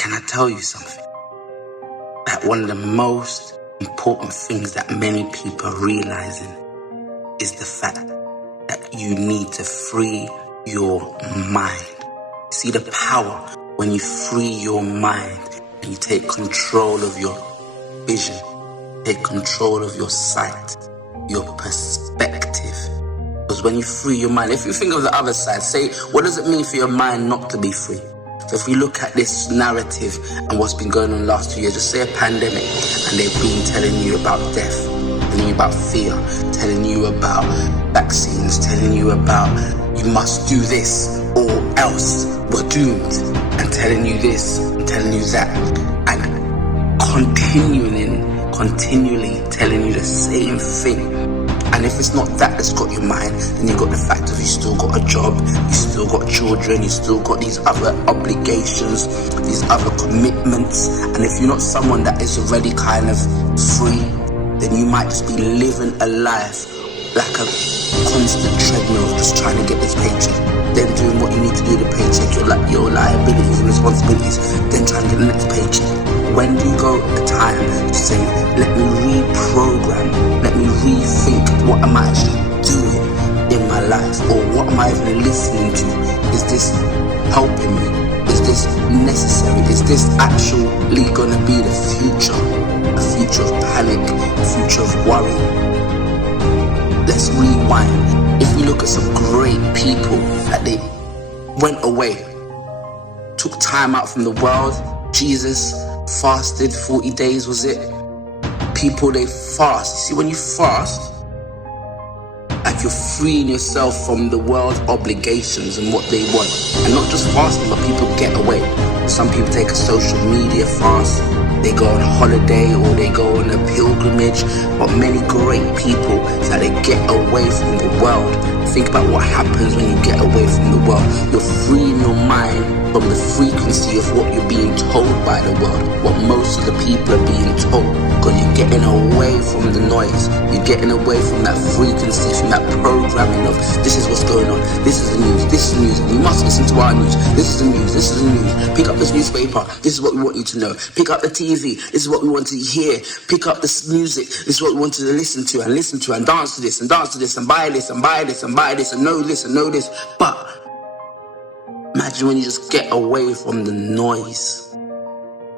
can I tell you something? That one of the most important things that many people are realizing is the fact that you need to free your mind. You see the power when you free your mind and you take control of your vision, take control of your sight, your perspective. Because when you free your mind, if you think of the other side, say, what does it mean for your mind not to be free? So if we look at this narrative and what's been going on the last 2 years, just say a pandemic, and they've been telling you about death, telling you about fear, telling you about vaccines, telling you about you must do this or else we're doomed, and telling you this and telling you that, and continually telling you the same thing. And if it's not that that's got your mind, then you've got the fact of you still got a job, you still got children, you still got these other obligations, these other commitments. And if you're not someone that is already kind of free, then you might just be living a life like a constant treadmill, just trying to get this paycheck, then doing what you need to do to paycheck your liabilities and responsibilities, then trying to get the next paycheck. When do you go a time to say, let me reprogram, let me rethink what am I actually doing in my life, or what am I even listening to? Is this helping me? Is this necessary? Is this actually going to be the future? A future of panic, a future of worry? Let's rewind. If we look at some great people that they went away, took time out from the world. Jesus fasted 40 days, was it? People, they fast. You see, when you fast, like you're freeing yourself from the world's obligations and what they want. And not just fasting, but people get away. Some people take a social media fast, they go on a holiday, or they go on a pilgrimage. But many great people, that they get away from the world. Think about what happens when you get away from the world. You're freeing your mind from the frequency of what you're being told by the world, what most of the people are being told. Because you're getting away from the noise, you're getting away from that frequency, from that programming of this is what's going on, this is the news, this is the news, and you must listen to our news, this is the news, this is the news, pick up this newspaper, this is what we want you to know, pick up the TV, this is what we want to hear, pick up this music, this is what we want you to listen to and dance to this and dance to this and buy this and buy this and buy this and know this and know this. But imagine when you just get away from the noise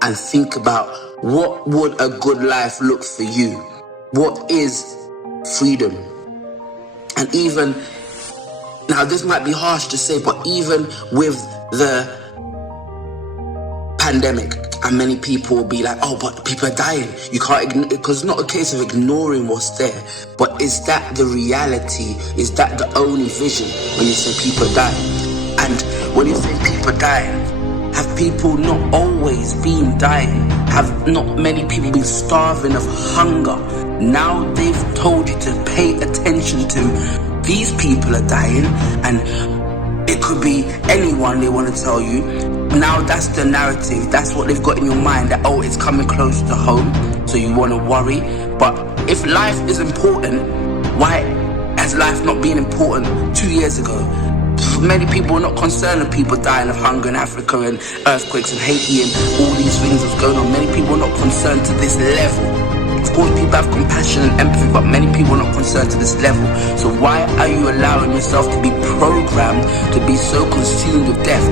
and think about what would a good life look for you? What is freedom? And even, now this might be harsh to say, but even with the pandemic, and many people will be like, oh, but people are dying. You can't ignore, because it's not a case of ignoring what's there, but is that the reality? Is that the only vision when you say people are dying? And when you say people are dying, have people not always been dying? Have not many people been starving of hunger? Now they've told you to pay attention to these people are dying, and it could be anyone they want to tell you. Now that's the narrative, that's what they've got in your mind, that oh, it's coming close to home, so you want to worry. But if life is important, why has life not been important 2 years ago? Many people are not concerned with people dying of hunger in Africa and earthquakes in Haiti and all these things that's going on. Many people are not concerned to this level. Of course, people have compassion and empathy, but many people are not concerned to this level. So why are you allowing yourself to be programmed to be so consumed with death?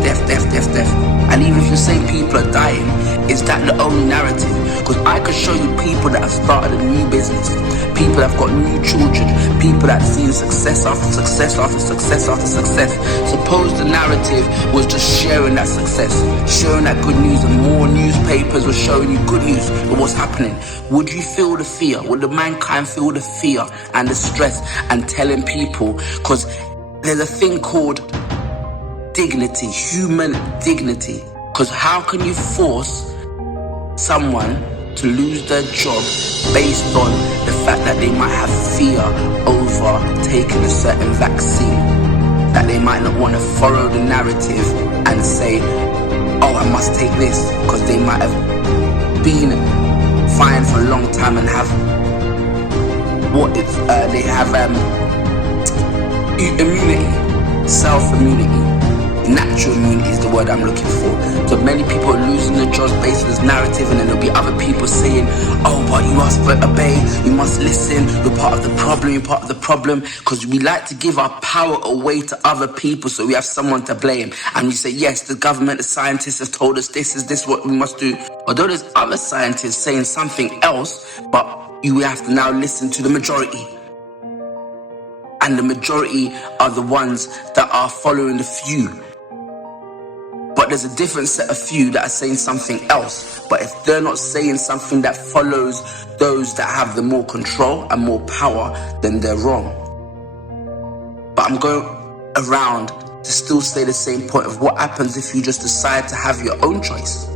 And even if you say people are dying, is that the only narrative? Because I could show you people that have started a new business, people that have got new children, people that have seen success after success after success after success. Suppose the narrative was just sharing that success, sharing that good news, and more newspapers were showing you good news of what's happening. Would you feel the fear? Would the mankind feel the fear and the stress and telling people? Because there's a thing called dignity, human dignity. Because how can you force someone to lose their job based on the fact that they might have fear over taking a certain vaccine, that they might not want to follow the narrative and say, oh, I must take this, because they might have been fine for a long time and have they have immunity, self-immunity. Natural immunity is the word I'm looking for. So many people people are losing their jobs based on this narrative, and then there'll be other people saying, oh, but you must obey, you must listen, you're part of the problem, because we like to give our power away to other people so we have someone to blame. And we say, yes, the government, the scientists have told us this is this what we must do. Although there's other scientists saying something else, but you have to now listen to the majority. And the majority are the ones that are following the few. But there's a different set of few that are saying something else. But if they're not saying something that follows those that have the more control and more power, then they're wrong. But I'm going around to still say the same point of what happens if you just decide to have your own choice.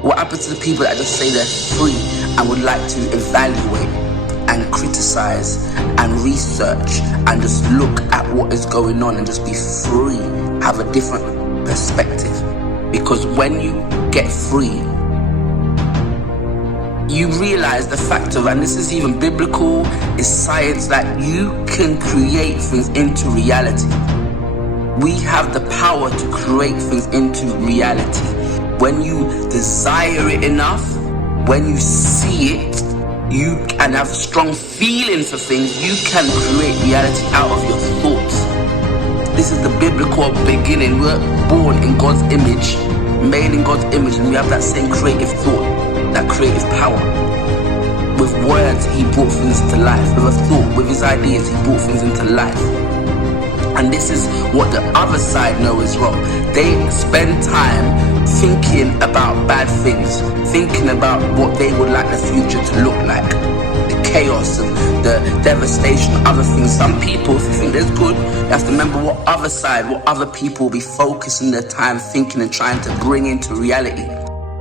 What happens to the people that just say they're free and would like to evaluate and criticize and research and just look at what is going on and just be free, have a different perspective? Because when you get free, you realize the fact of, and this is even biblical, is science, that you can create things into reality. We have the power to create things into reality. When you desire it enough, when you see it, you can have strong feeling for things, you can create reality out of your thoughts. This is the biblical beginning. We're born in God's image, made in God's image, and we have that same creative thought, that creative power. With words, he brought things to life. With a thought, with his ideas, he brought things into life. And this is what the other side know as well. They spend time thinking about bad things, thinking about what they would like the future to look like, the chaos and the devastation, other things. Some people, if you think there's good, you have to remember what other side, what other people will be focusing their time thinking and trying to bring into reality.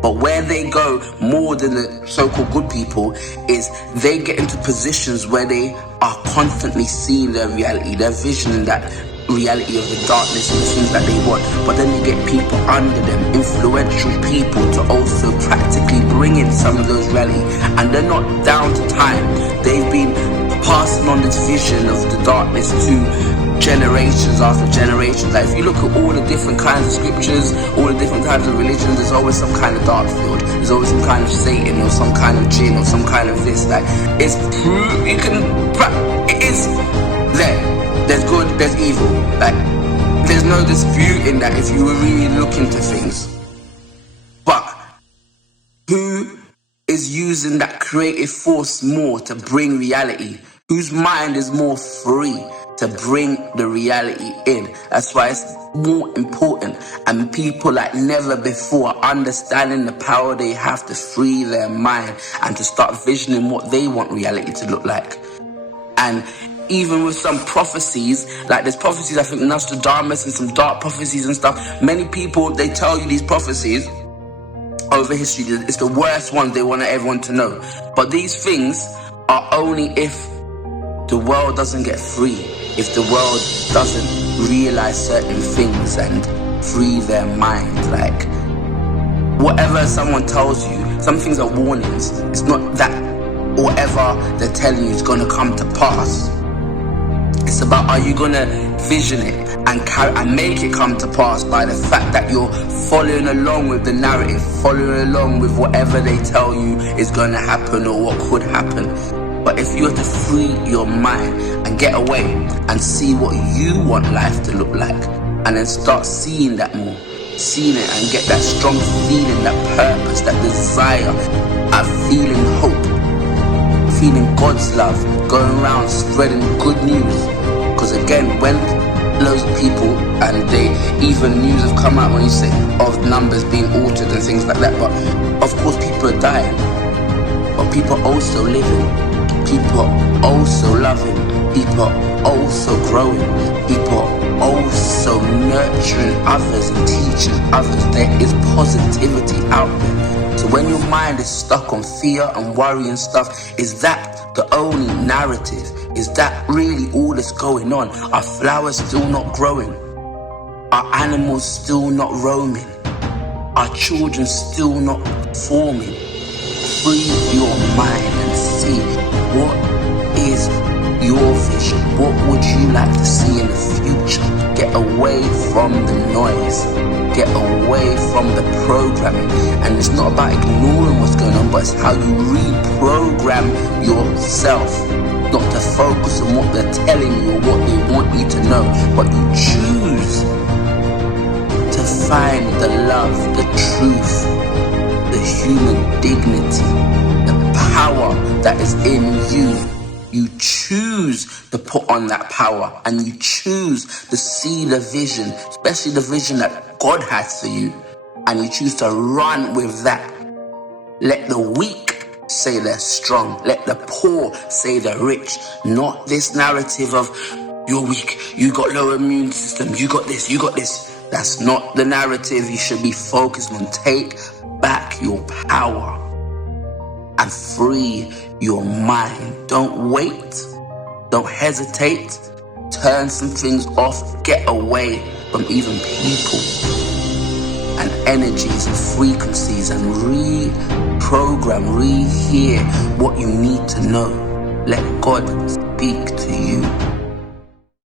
But where they go more than the so-called good people is they get into positions where they are constantly seeing their reality, their vision, and that reality of the darkness and the things that they want. But then they get people under them, influential people, to also practically bring in some of those reality. And they're not down to time. They've been passing on this vision of the darkness to generations after generations. Like if you look at all the different kinds of scriptures, all the different types of religions, there's always some kind of dark field. There's always some kind of Satan or some kind of jinn or some kind of this. Like it's true, it is there. There's good, there's evil. Like there's no disputing that if you were really looking to things. But who is using that creative force more to bring reality? Whose mind is more free to bring the reality in? That's why it's more important, and people like never before are understanding the power they have to free their mind and to start visioning what they want reality to look like. And even with some prophecies, like there's prophecies, I think Nostradamus and some dark prophecies and stuff, many people, they tell you these prophecies over history, it's the worst ones they want everyone to know. But these things are only if the world doesn't get free, if the world doesn't realize certain things and free their mind. Like whatever someone tells you, some things are warnings. It's not that whatever they're telling you is going to come to pass. It's about, are you going to vision it and make it come to pass by the fact that you're following along with the narrative, following along with whatever they tell you is going to happen or what could happen. But if you were to free your mind and get away and see what you want life to look like, and then start seeing that more, seeing it and get that strong feeling, that purpose, that desire, feeling hope, feeling God's love, going around spreading good news. Because again, when loads of people, and even news have come out when you say of numbers being altered and things like that, but of course people are dying, but people are also living. People are also loving, people are also growing, people are also nurturing others and teaching others. There is positivity out there. So when your mind is stuck on fear and worry and stuff, is that the only narrative? Is that really all that's going on? Are flowers still not growing? Are animals still not roaming? Are children still not forming? Free your mind and see what is your vision. What would you like to see in the future? Get away from the noise. Get away from the programming. And it's not about ignoring what's going on, but it's how you reprogram yourself. Not to focus on what they're telling you or what they want you to know, but you choose to find the love, the truth, the human dignity, the power that is in you. You choose to put on that power, and you choose to see the vision, especially the vision that God has for you, and you choose to run with that. Let the weak say they're strong. Let the poor say they're rich. Not this narrative of you're weak, you got low immune system, you got this, you got this. That's not the narrative you should be focused on. Take back your power and free your mind. Don't wait. Don't hesitate. Turn some things off. Get away from even people and energies and frequencies, and reprogram, rehear what you need to know. Let God speak to you.